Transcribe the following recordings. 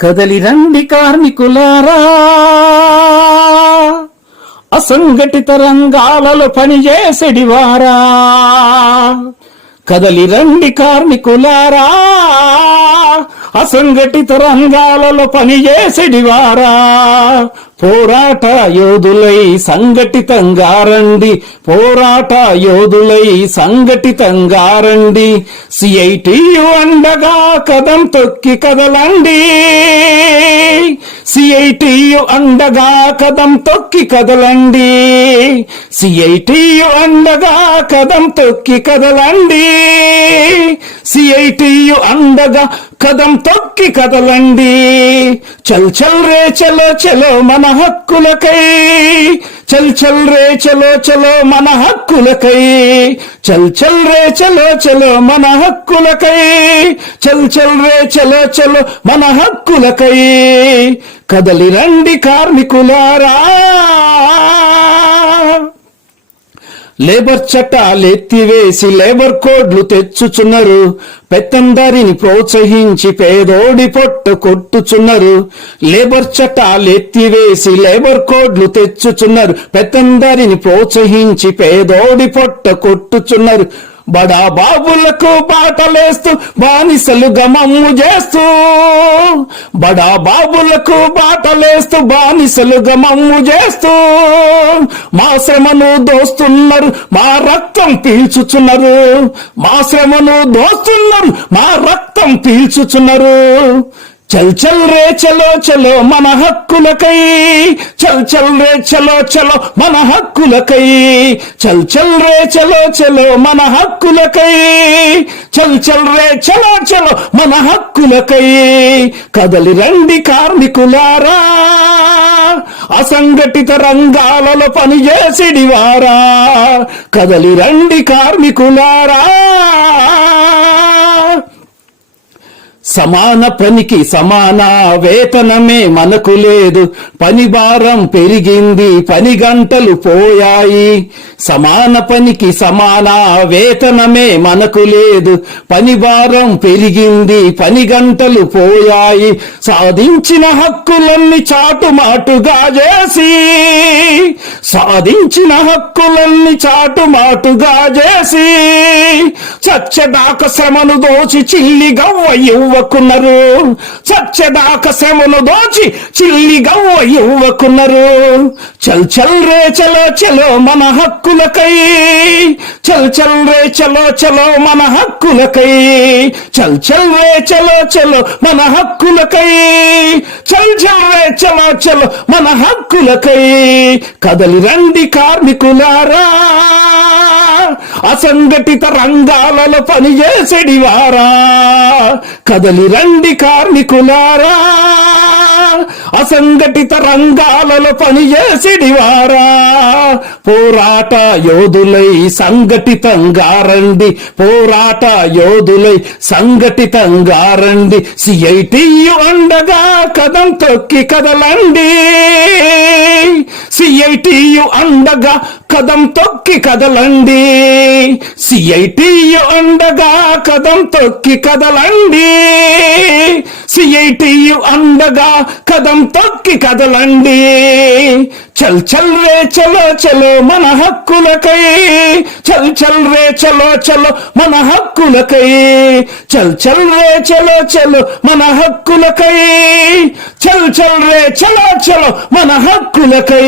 కదలి రండి కార్మికులారా, అసంఘటిత రంగాలలో పనిచేసేడివారా. కదలి రండి కార్మికులారా, అసంఘటిత రంగాలలో పనిచేసేడివారా. పోరాట యోధులై సంఘటితంగా రండి, పోరాట యోధులై సంఘటితంగా రండి. సిఐటియు అండగా కదం తొక్కి కదలండి, సిఐటియు అండగా కదం తొక్కి కదలండి, సిఐటియు అండగా కదం తొక్కి కదలండి, సిఐటియు అండగా కదం తొక్కి కదలండి. చల్ చల్ రే చలో చలో మన హక్కులకై, చల్ చల్ రే చలో చలో మన హక్కులకై, చల్ చల్ రే చలో చలో మన హక్కులకై, చల్ చల్ రే చలో చలో మన హక్కులకై. కదలి రండి కార్మికులారా, లేబర్ చట్టాలు ఎత్తివేసి లేబర్ కోడ్లు తెచ్చుచున్నారు, పెత్తందరిని ప్రోత్సహించి పేదోడి పొట్ట కొట్టుచున్నారు. లేబర్ చట్టాలు ఎత్తివేసి లేబర్ కోడ్లు తెచ్చుచున్నారు, పెత్తందరిని ప్రోత్సహించి పేదోడి పొట్ట కొట్టుచున్నారు. బడా బాబులకు బాటలేస్తూ బానిసలుగా మమ్ము చేస్తూ, బడా బాబులకు బాటలేస్తూ బానిసలుగా మమ్ము చేస్తూ, మా శ్రమను దోస్తున్నారు, మా రక్తం పీల్చుచున్నారు, మా శ్రమను దోస్తున్నారు, మా రక్తం పీల్చుచున్నారు. చల్ చల్ రే చలో చలో మన హక్కులకై, చల్ చల్ రే చలో చలో మన హక్కులకై, చల్ చల్ రే చలో చలో మన హక్కులకై, చల్ చల్ రే చలో చలో మన హక్కులకై. కదలి రండి కార్మికులారా, అసంఘటిత రంగాలలో పనిచేసేడివారా. కదలి రండి కార్మికులారా, సమాన పనికి సమాన వేతనమే మనకు లేదు, పని భారం పెరిగింది, పని గంటలు పోయాయి. సమాన పనికి సమాన వేతనమే మనకు లేదు, పని భారం పెరిగింది, పని గంటలు పోయాయి. సాధించిన హక్కులన్నీ చాటుమాటుగా చేసి, సాధించిన హక్కులన్నీ చాటుమాటుగా చేసి, చచ్చెదాక శ్రమను దోచి చిల్లి గవ్వ ఇవ్వకున్నారు, చచ్చెదాక శ్రమను దోచి చిల్లి గవ్వ ఇవ్వకున్నారు. చల్ చల్ రే చలో చలో మన హక్కులకై, చల్ చల్ రే చలో చలో మన హక్కులకై, చల్ చల్ రే చలో చలో మన హక్కులకై, చల్ చల్ రే చలో చలో మన హక్కులకై. కదలి రండి కార్మికులారా, అసంఘటిత రంగాలలో పనిచేసేడివారా. కదలి రండి కార్మికులారా, అసంఘటిత రంగాలలో పనిచేసేడివారా. పోరాట యోధులై సంఘటితంగా రండి, పోరాట యోధులై సంఘటితంగా రండి. సిఐటియు అండగా కదం తొక్కి కదలండి, సిఐటియు అండగా కదం తొక్కి కదలండి, సిఐటియు అండగా కదం తొక్కి కదలండి, సిఐటియు అండగా కదం తొక్కి కదలండి. చల్ చల్ రే చలో చలో మన హక్కులకై, చల్ చల్ రే చలో చలో మన హక్కులకై, చల్ చల్ రే చలో చలో మన హక్కులకై, చల్ చల్ రే చలో చలో మన హక్కులకై.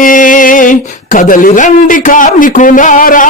కదలి రండి కార్మికులారా.